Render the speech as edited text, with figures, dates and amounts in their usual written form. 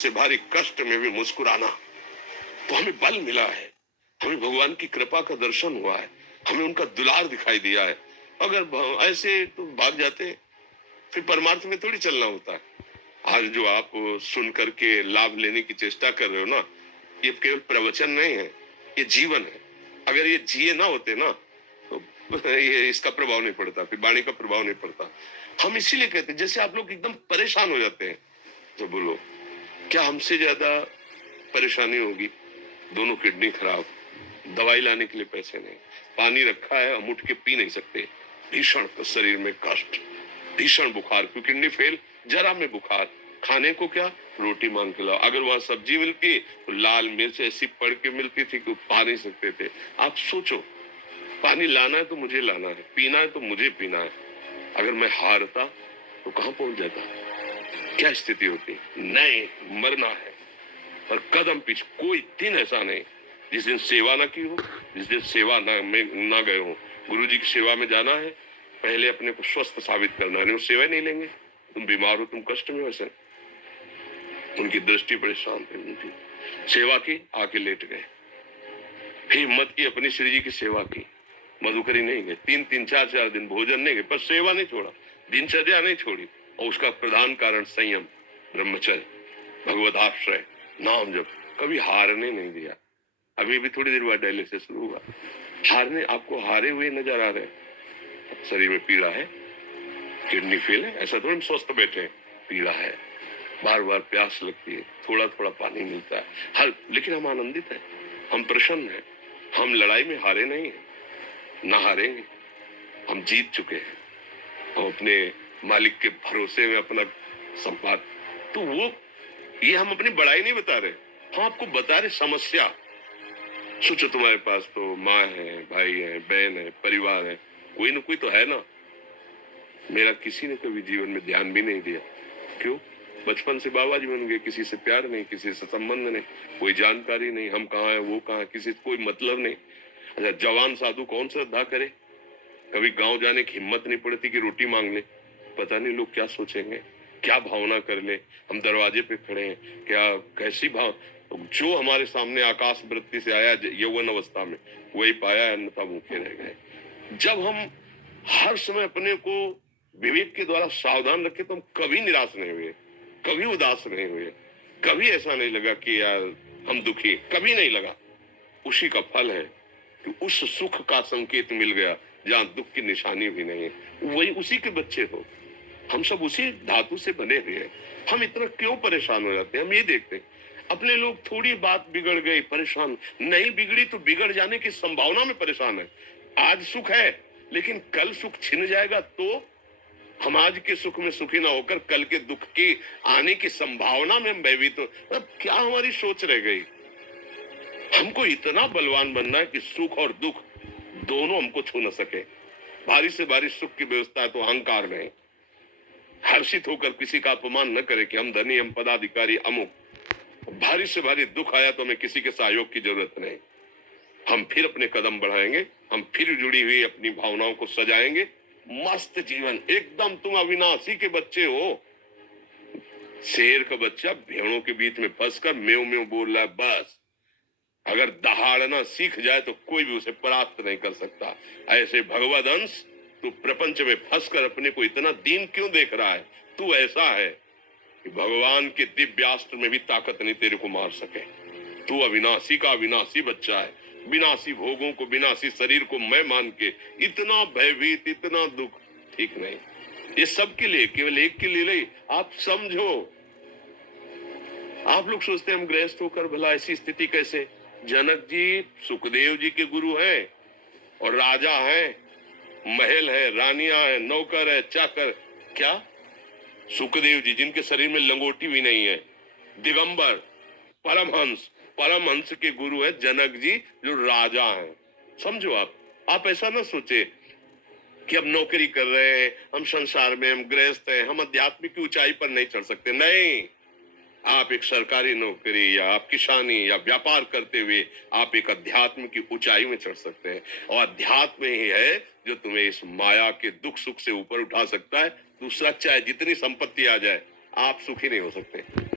से भारी कष्ट में भी मुस्कुराना, तो हमें बल मिला है, हमें भगवान की कृपा का दर्शन हुआ है, हमें उनका दुलार दिखाई दिया है। अगर ऐसे तो भाग जाते, फिर परमार्थ में थोड़ी चलना होता है। आज जो आप सुन करके लाभ लेने की चेष्टा कर रहे हो ना, ये केवल प्रवचन नहीं है, ये जीवन है। अगर ये जिए ना होते ना, तो ये इसका प्रभाव नहीं पड़ता, फिर वाणी का प्रभाव नहीं पड़ता। हम इसीलिए कहते हैं, जैसे आप लोग एकदम परेशान हो जाते हैं, तो बोलो क्या हमसे ज्यादा परेशानी होगी? दोनों किडनी खराब, दवाई लाने के लिए पैसे नहीं, पानी रखा है हम उठ के पी नहीं सकते, भीषण शरीर में कष्ट, भीषण बुखार, क्योंकि किडनी फेल, जरा में बुखार, खाने को क्या, रोटी मांग के लाओ। अगर वहां सब्जी मिलती तो लाल मिर्च ऐसी पड़ के मिलती थी कि पा नहीं सकते थे। आप सोचो, पानी लाना है तो मुझे लाना है, पीना है तो मुझे पीना है। अगर मैं हारता तो कहां पहुंच जाता, क्या स्थिति होती? नहीं, मरना है। और कदम पीछे कोई दिन ऐसा नहीं जिस दिन सेवा ना की हो, जिस दिन सेवा ना गए हो। गुरु जी की सेवा में जाना है, पहले अपने को स्वस्थ साबित करना है। नहीं, वो सेवा नहीं लेंगे, तुम बीमार हो, तुम कष्ट में। वैसे उनकी दृष्टि बड़ी शांत है, उनकी सेवा की, आके लेट गए। फिर हिम्मत की, अपनी श्री जी की सेवा की, मधुकरी नहीं गए, 3-3 4-4 दिन भोजन नहीं गए, पर सेवा नहीं छोड़ा, दिनचर्या नहीं छोड़ी। और उसका प्रधान कारण संयम, ब्रह्मचर्य, भगवत आश्रय, नाम जप, कभी हारने नहीं दिया। अभी भी थोड़ी देर बाद डायलिसिस शुरू हुआ, हारने, आपको हारे हुए नजर आ रहे हैं। शरीर में पीड़ा है, किडनी फेल है, ऐसा थोड़ी स्वस्थ बैठे हैं, पीड़ा है, बार बार प्यास लगती है, थोड़ा थोड़ा पानी मिलता है, हर, लेकिन हम आनंदित हैं, हम प्रसन्न हैं, हम लड़ाई में हारे नहीं हैं, ना हारेंगे, हम जीत चुके हैं, हम अपने मालिक के भरोसे में अपना संपाद। तो वो, ये हम अपनी बड़ाई नहीं बता रहे, हम आपको बता रहे समस्या। सोचो, तुम्हारे पास तो माँ है, भाई है, बहन है, परिवार है, कोई ना कोई तो है ना। मेरा किसी ने कभी जीवन में ध्यान भी नहीं दिया, क्यों? बचपन से बाबा जी बन गए, किसी से प्यार नहीं, किसी से संबंध नहीं, कोई जानकारी नहीं, हम कहाँ हैं, वो कहाँ, किसी से कोई मतलब नहीं। अच्छा, जवान साधु कौन श्रद्धा करे? कभी गांव जाने की हिम्मत नहीं पड़ती कि रोटी मांग ले, पता नहीं लोग क्या सोचेंगे, क्या भावना कर ले। हम दरवाजे पे खड़े हैं, क्या कैसी भाव, जो हमारे सामने आकाश वृत्ति से आया यौवन अवस्था में, वही पाया, अन्यथा भूखे रह गए। जब हम हर समय अपने को विवेक के द्वारा सावधान रखे, तो हम कभी निराश नहीं हुए, कभी उदास नहीं हुए, कभी ऐसा नहीं लगा कि यार हम दुखी, कभी नहीं लगा। उसी का फल है कि उस सुख का संकेत मिल गया जहां दुख की निशानी भी नहीं है, वही उसी के बच्चे हो। हम सब उसी धातु से बने हुए हैं। हम इतना क्यों परेशान हो जाते हैं? हम ये देखते हैं, अपने लोग थोड़ी बात बिगड़ गई परेशान, नहीं बिगड़ी तो बिगड़ जाने की संभावना में परेशान है। आज सुख है, लेकिन कल सुख छिन जाएगा, तो हम आज के सुख में सुखी ना होकर कल के दुख की आने की संभावना में हम भयभीत हो। मतलब क्या हमारी सोच रह गई? हमको इतना बलवान बनना है कि सुख और दुख दोनों हमको छू न सके। भारी से भारी सुख की व्यवस्था है तो अहंकार नहीं, हर्षित होकर किसी का अपमान न करे कि हम धनी, हम पदाधिकारी, अमुक। भारी से भारी दुख आया तो हमें किसी के सहयोग की जरूरत नहीं, हम फिर अपने कदम बढ़ाएंगे, हम फिर जुड़ी हुई अपनी भावनाओं को सजाएंगे। मस्त जीवन, एकदम तुम अविनाशी के बच्चे हो। शेर का बच्चा भेड़ों के बीच में फंसकर म्यों म्यों बोल रहा है, बस अगर दहाड़ना सीख जाए तो कोई भी उसे परास्त नहीं कर सकता। ऐसे भगवद अंश, तू प्रपंच में फंसकर अपने को इतना दीन क्यों देख रहा है? तू ऐसा है कि भगवान के दिव्यास्त्र में भी ताकत नहीं तेरे को मार सके। तू अविनाशी का अविनाशी बच्चा है, विनाशी भोगों को, विनाशी शरीर को मैं मान के इतना भयभीत, इतना दुख, ठीक नहीं। ये सबके लिए, केवल एक के लिए नहीं। आप समझो, आप लोग सोचते हैं हम गृहस्थ होकर भला ऐसी स्थिति कैसे? जनक जी सुखदेव जी के गुरु हैं, और राजा हैं, महल है, रानियां हैं, नौकर है, चाकर। क्या सुखदेव जी, जिनके शरीर में लंगोटी भी नहीं है, दिगंबर, परमहंस, परमहंस के गुरु है जनक जी, जो राजा हैं। समझो, आप ऐसा ना सोचे कि हम नौकरी कर रहे हैं, हम संसार में, हम गृहस्थ हैं, हम आध्यात्मिक की ऊंचाई पर नहीं चढ़ सकते। नहीं, आप एक सरकारी नौकरी या आप किसानी या व्यापार करते हुए आप एक अध्यात्म की ऊंचाई में चढ़ सकते हैं, और अध्यात्म ही है जो तुम्हें इस माया के दुख सुख से ऊपर उठा सकता है। दूसरा, चाहे जितनी संपत्ति आ जाए, आप सुखी नहीं हो सकते।